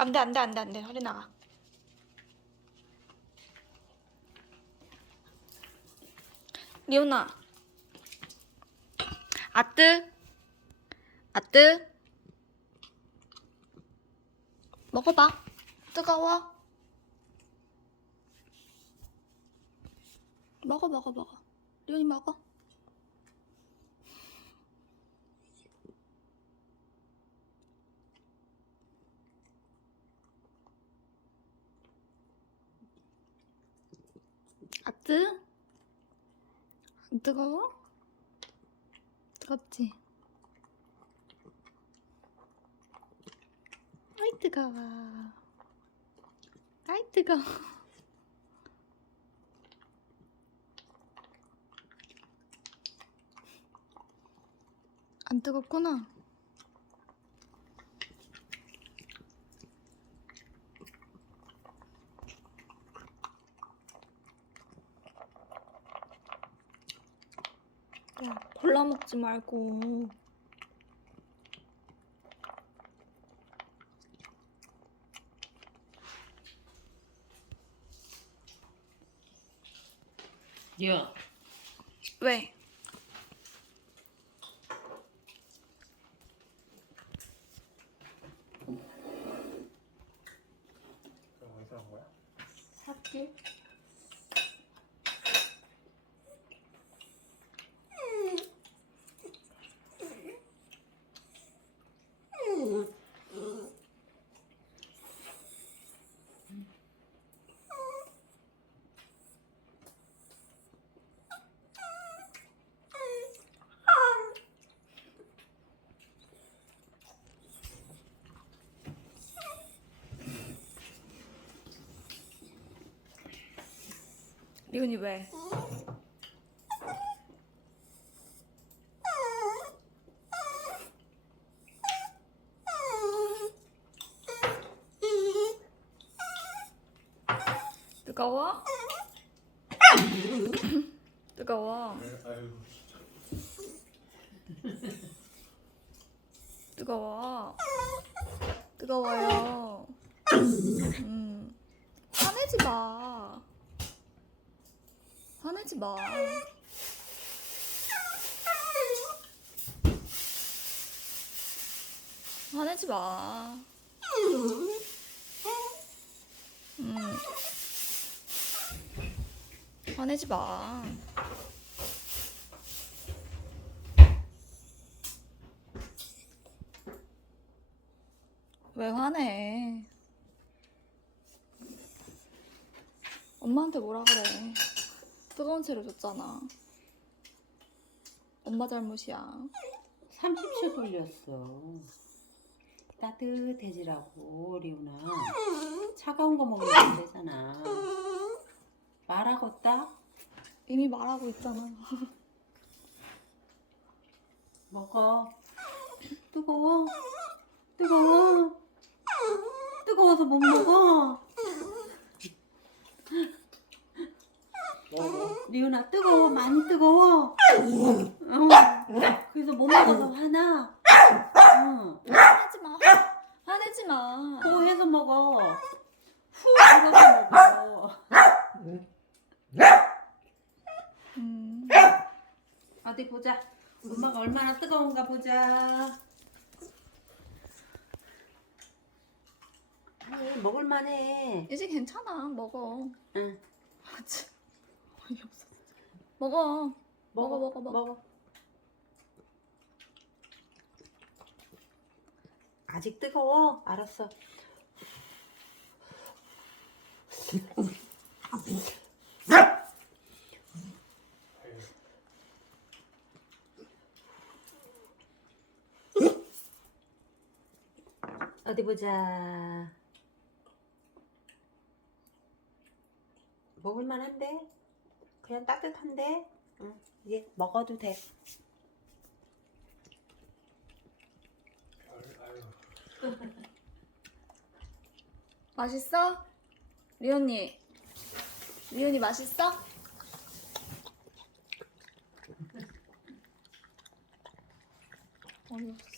안돼 안돼 안돼 안돼 허리 나가. 리오나. 아뜨. 아뜨. 먹어봐. 뜨거워. 먹어 먹어 먹어. 리온이 먹어. 아뜨? 안 뜨거워? 뜨겁지? 아이 뜨거워 아이 뜨거워 안 뜨겁구나 야 골라 먹지 말고 야, 왜? 그럼 어디서 한 거야? 살게 리온이 왜? 뜨거워? 뜨거워 뜨거워 뜨거워요 음 화내지 마 화내지 마 화내지 마 음. 화내지 마 왜 화내? 엄마한테 뭐라 그래? 뜨거운 채로 줬잖아. 엄마 잘못이야. 30초 돌렸어. 따뜻해지라고, 리오나. 차가운 거 먹으면 안 되잖아. 말하겠다? 이미 말하고 있잖아. 먹어. 뜨거워? 뜨거워? 뜨거워서 못 먹어? 먹어 리오나 뜨거워? 많이 뜨거워? 어. 그래서 못 먹어서 화나? 어. 화내지 마. 화내지 마. 코 해서 먹어. 후 불어서 먹어. 음. 어디 보자. 엄마가 얼마나 뜨거운가 보자. 아니, 먹을만해. 이제 괜찮아. 먹어. 응. 하지. 어이없어. 먹어. 먹어, 먹어, 먹어. 먹어. 아직 뜨거워? 알았어. 어디 보자. 먹을만한데? 그냥 따뜻한데? 응, 이제 먹어도 돼. 맛있어? 리온이. 리온이 맛있어? 어이없어.